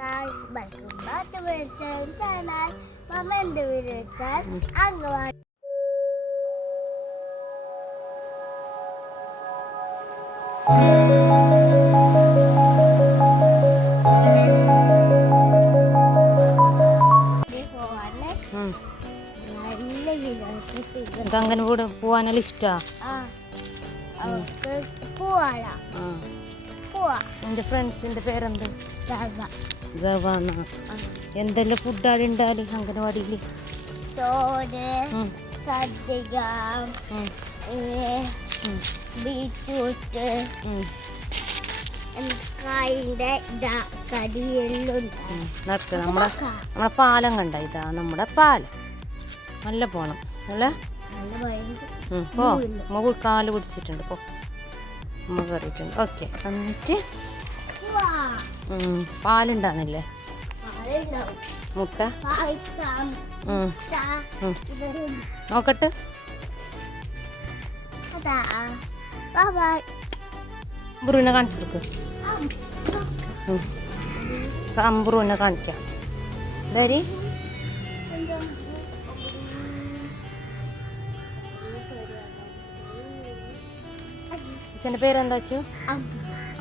guys, welcome back to my channel. Mama and the video channel. Angawadi. അങ്ങനെ പോവാനെല്ലാം ഇഷ്ടാ. എന്റെ ഫ്രണ്ട്സിന്റെ പേരെന്ത്? ജവാന. എന്തെല്ലാം ഫുഡ് അവിടെ ഉണ്ടാല് അംഗനവാടിയില്? ചോറ്, സദ്യ, ബീറ്റ്റൂട്ട്, നടക്ക. നമ്മളെ പാലം കണ്ട, ഇതാ നമ്മുടെ പാലം. നല്ല പോണം അല്ല? പോ മുകൾ കാല് പിടിച്ചിട്ടുണ്ട്. പോ അമ്മ കയറിയിട്ടുണ്ട്. ഓക്കെ, എന്നിട്ട് പാലുണ്ടാകുന്നില്ലേ? മുട്ട നോക്കട്ടെ. അമ്പുറുവിനെ കാണിച്ചു കൊടുക്ക്. അമ്പുറുവിനെ കാണിക്കാം. ധരി. അച്ഛൻ്റെ പേരെന്താ വെച്ചു?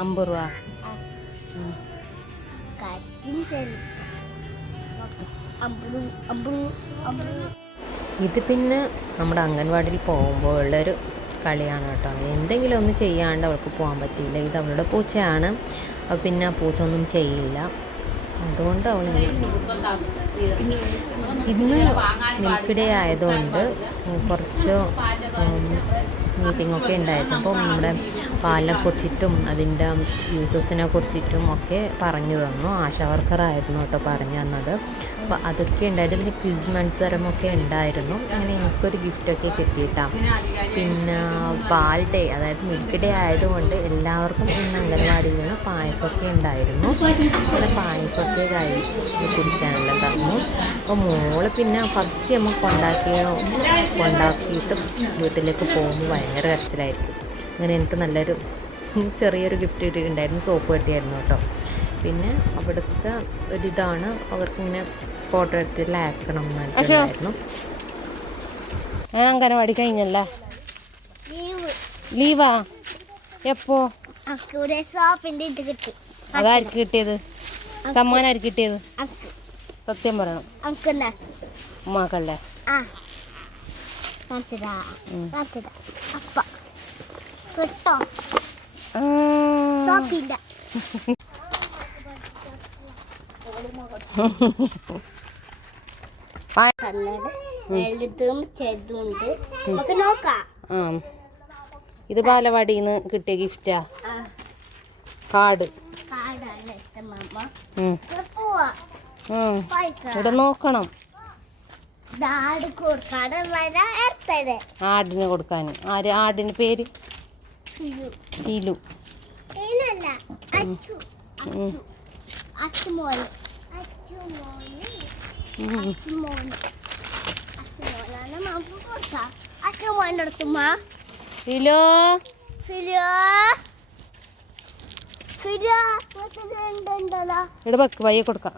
അമ്പുറുവാ. ഇത് പിന്നെ നമ്മുടെ അംഗൻവാടിയിൽ പോകുമ്പോൾ ഉള്ളൊരു കളിയാണ് കേട്ടോ. എന്തെങ്കിലും ഒന്നും ചെയ്യാണ്ട് അവൾക്ക് പോകാൻ പറ്റിയില്ല. ഇത് അവളുടെ പൂച്ചയാണ്. പിന്നെ ആ പൂച്ച ഒന്നും ചെയ്യില്ല. അതുകൊണ്ട് അവൾ ഇന്ന് മിൽക്ക് ഡേ ആയതുകൊണ്ട് കുറച്ച് മീറ്റിങ്ങൊക്കെ ഉണ്ടായിരുന്നു. അപ്പോൾ നമ്മുടെ പാലിനെ കുറിച്ചിട്ടും അതിൻ്റെ യൂസസിനെ കുറിച്ചിട്ടും ഒക്കെ പറഞ്ഞു തന്നു. ആശാ വർക്കറായിരുന്നു കേട്ടോ പറഞ്ഞു തന്നത്. അപ്പോൾ അതൊക്കെ ഉണ്ടായിരുന്നു. പിന്നെ ക്വിസ് മത്സരമൊക്കെ ഉണ്ടായിരുന്നു. അങ്ങനെ എനിക്കൊരു ഗിഫ്റ്റൊക്കെ കിട്ടിയിട്ടാണ്. പിന്നെ പാൽ ഡേ, അതായത് മിൽക്ക് ഡേ ആയതുകൊണ്ട് എല്ലാവർക്കും ഇന്ന് അംഗൻവാടിയിൽ നിന്ന് പായസമൊക്കെ ഉണ്ടായിരുന്നു. അങ്ങനെ പായസമൊക്കെ കുടിക്കാനെല്ലാം തന്നു. അപ്പോൾ മോള് പിന്നെ ഫസ്റ്റ് നമുക്ക് കൊണ്ടാക്കിയിട്ട് വീട്ടിലേക്ക് പോകുമ്പോൾ ഭയങ്കര കരച്ചിലായിരിക്കും. അങ്ങനെ എനിക്ക് നല്ലൊരു ചെറിയൊരു ഗിഫ്റ്റ് കിട്ടിയിട്ടുണ്ടായിരുന്നു. സോപ്പ് കെട്ടിയായിരുന്നു കേട്ടോ. പിന്നെ അവിടുത്തെ ഒരിതാണ്, അവർക്കിങ്ങനെ ഫോട്ടോ എടുത്തിട്ട് ആക്കണം എന്നായിരുന്നു. ഞാൻ അംഗനവാടി കഴിഞ്ഞല്ല. ലീവാ? എപ്പോ? അതാർക്ക് കിട്ടിയത്? സമ്മാനം ആർക്ക് കിട്ടിയത്? സത്യം പറയണം. ഉമ്മാക്കല്ലേ? ഇത് ബാലവാടിന്ന് കിട്ടിയ ഗിഫ്റ്റാ. കാർഡ്. ഇവിടെ നോക്കണം. ആടിന് കൊടുക്കാൻ. ആര്? ആടിന് പേര് ഹിലു. ഫിലോ ഇവിടെ വെക്ക്, വയ്യ കൊടുക്കാം.